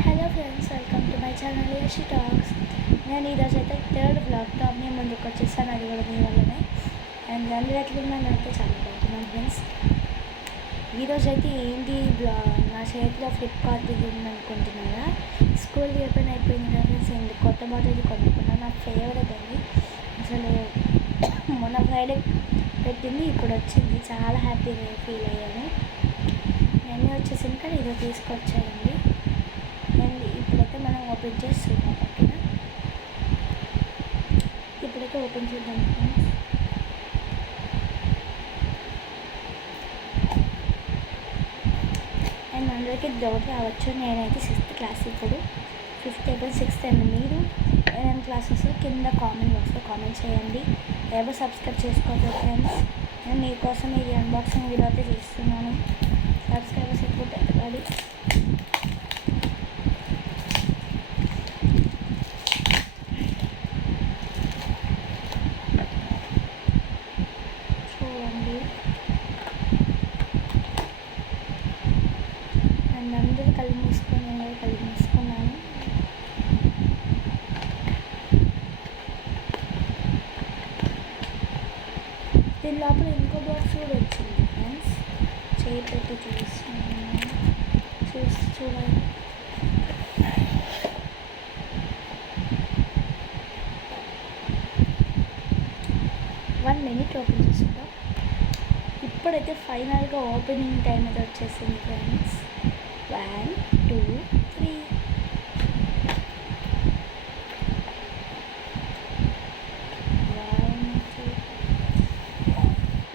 Hello friends, welcome to my channel Yashi talks. నేను ఈరోజు అయితే థర్డ్ బ్లాగ్తో మీ ముందుకు వచ్చేసాను. అది కూడా మీ వల్లనే. అండ్ అందరూ ఎట్లున్నాను అయితే చాలా బాగున్నాను ఫ్రెండ్స్. ఈరోజు అయితే ఏంటి నా చేతిలో ఫ్లిప్కార్ట్ ఇది ఉందనుకుంటున్నారా? స్కూల్ ఓపెన్ అయిపోయింది కదా ఫ్రెండ్స్. ఎందుకు కొత్త బాటిల్ కొనుక్కున్నాను. నా ఫేవరెట్ అండి. అసలు మొన్న ఫ్రైడే పెట్టింది, ఇప్పుడు వచ్చింది. చాలా హ్యాపీగా ఫీల్ అయ్యాను. నేను వచ్చేసింది కానీ ఇదో తీసుకొచ్చానండి. అండ్ ఇప్పుడైతే మనం ఓపెన్ చేసి చూద్దాం, ఓకేనా? ఇప్పుడైతే ఓపెన్ చేద్దాం ఫ్రెండ్స్. అండ్ అందరికీ డౌట్ రావచ్చు, నేనైతే 6th క్లాస్, ఇప్పుడు 5th అయిపోయి 6th అండి. మీరు ఏమేమి క్లాసెస్ కింద కామెంట్ బాక్స్లో కామెంట్ చేయండి. ఎవరు సబ్స్క్రైబ్ చేసుకోవద్దు ఫ్రెండ్స్. నేను మీకోసం ఇది అన్బాక్సింగ్ వీడియో అయితే చేస్తున్నాను. సబ్స్క్రైబర్స్ ఎక్కువ పెట్టాలి. అండ్ అందరూ కళ్ళు మూసుకున్నాను. దీని లోపల ఇంకో బాక్స్ కూడా వచ్చింది ఫ్రెండ్స్. చేయి పెట్టి చూడండి. 1 minute ఓపెన్ చేసుకుంటాం. ఇప్పుడైతే ఫైనల్గా ఓపెనింగ్ టైం అయితే వచ్చేసింది ఫ్రెండ్స్. 1 2 3.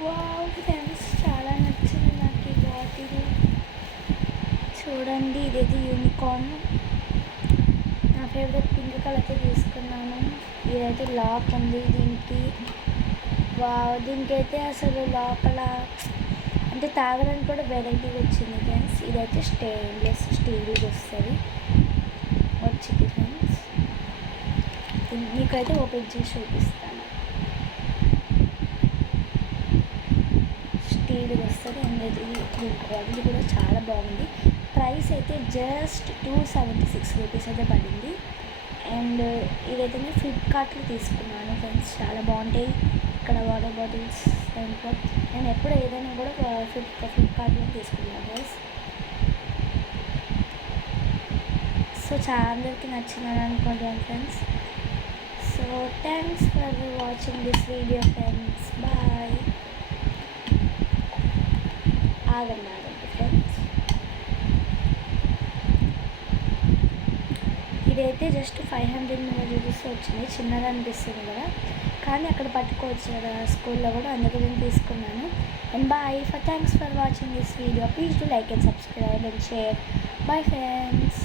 వావ్ ఫ్రెండ్స్, చాలా నచ్చింది నాకు ఈ బాటిల్. చూడండి, ఇదైతే యూనికార్న్. నా ఫేవరెట్ పింక్ కలర్తో తీసుకున్నాను. ఇదైతే లాక్ ఉంది దీనికి. దీనికైతే అసలు లోపల అంటే తాగడానికి కూడా వెరైటీగా వచ్చింది ఫ్రెండ్స్. ఇదైతే స్టెయిన్లెస్ స్టీల్ వస్తుంది వచ్చింది ఫ్రెండ్స్. మీకైతే ఓపెన్ చేసి చూపిస్తాను. స్టీల్ వస్తుంది. అండ్ ఇది క్వాలిటీ కూడా చాలా బాగుంది. ప్రైస్ అయితే జస్ట్ 276 రూపీస్ అయితే పడింది. అండ్ ఇదైతే నేను ఫ్లిప్కార్ట్లో తీసుకున్నాను ఫ్రెండ్స్. చాలా బాగుంటాయి ఇక్కడ వాటర్ బాటిల్స్. నేను ఎప్పుడు ఏదైనా కూడా ఫ్లిప్కార్ట్లో తీసుకున్నాను ఫ్రెండ్స్. సో చాలా అందరికీ నచ్చిందని అనుకుంటున్నాను friends. So thanks for watching this video friends. Bye. ఆగండి ఫ్రెండ్స్. ఇదైతే జస్ట్ 500 ml వచ్చింది. చిన్నగా అనిపిస్తుంది కదా, కానీ అక్కడ పట్టుకోవచ్చు కదా స్కూల్లో కూడా, అందుకే నేను తీసుకున్నాను. And bye. Thanks for watching this video. Please do like and subscribe and share. Bye friends.